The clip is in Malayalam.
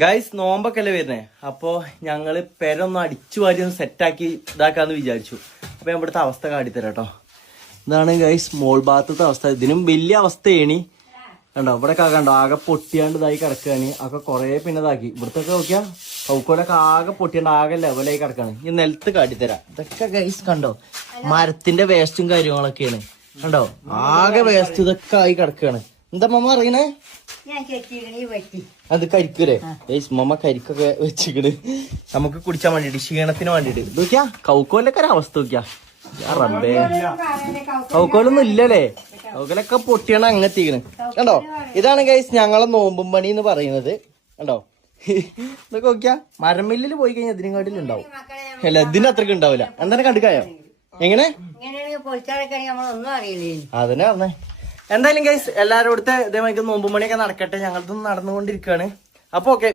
ഗൈസ് നോമ്പൊക്കെയല്ലേ വരുന്നേ. അപ്പൊ ഞങ്ങള് പെരൊന്ന് അടിച്ചു വാരി ഒന്ന് സെറ്റാക്കി ഇതാക്കാന്ന് വിചാരിച്ചു. അപ്പൊ ഞാൻ ഇവിടുത്തെ അവസ്ഥ കാട്ടിത്തരാം കേട്ടോ. ഇതാണ് ഗൈസ് മോൾ ഭാഗത്തെ അവസ്ഥ. ഇതിനും വലിയ അവസ്ഥയാണ് കണ്ടോ. ഇവിടെ കണ്ടോ ആകെ പൊട്ടിയാണ്ട് ഇതായി കിടക്കുകയാണ്. ഒക്കെ കൊറേ പിന്നെ ഇതാക്കി ഇവിടത്തെ നോക്കിയാ കൗക്കോലൊക്കെ ആകെ പൊട്ടിയാണ്ട് ആകെ ലെവലായി കിടക്കാണ്. ഈ നിലത്ത് കാട്ടിത്തരാം. ഇതൊക്കെ ഗൈസ് കണ്ടോ മരത്തിന്റെ വേസ്റ്റും കാര്യങ്ങളൊക്കെയാണ് കണ്ടോ. ആകെ വേസ്റ്റ് ഇതൊക്കെ ആയി കിടക്കുകയാണ്. എന്താ മമ്മ അറിയണേ? അത് കരിക്കൂലേ ഗൈസ്. മമ്മ കരിക്കൊക്കെ വെച്ചിക്കണ് നമുക്ക് കുടിച്ചാൻ വേണ്ടിട്ട്, ക്ഷീണത്തിന് വേണ്ടിട്ട്. നോക്കിയാ കൗക്കോലൊക്കെ ഒരു അവസ്ഥ നോക്കിയാ. റബ്ബേ കൗക്കോലൊന്നും ഇല്ലല്ലേ. കൗക്കോലൊക്കെ പൊട്ടിയാണ് അങ്ങെത്തിക്കണ് കണ്ടോ. ഇതാണ് ഗൈസ് ഞങ്ങളെ നോമ്പും പണി എന്ന് പറയുന്നത് കണ്ടോ. ഇതൊക്കെ നോക്കിയാ മരമില്ലിൽ പോയി കഴിഞ്ഞാൽ ഇതിനെക്കാട്ടിൽ ഉണ്ടാവും. അല്ല ഇതിന് അത്രക്ക് ഉണ്ടാവില്ല. എന്താണ് കണ്ടുക്കായോ എങ്ങനെ അതിനെ പറഞ്ഞേ. എന്തായാലും ഗൈസ് എല്ലാവരും ഇവിടുത്തെ ഇതേമാതിരി നോമ്പും പണിയൊക്കെ നടക്കട്ടെ. ഞങ്ങളതൊന്നും നടന്നുകൊണ്ടിരിക്കുകയാണ്. അപ്പൊ ഓക്കെ.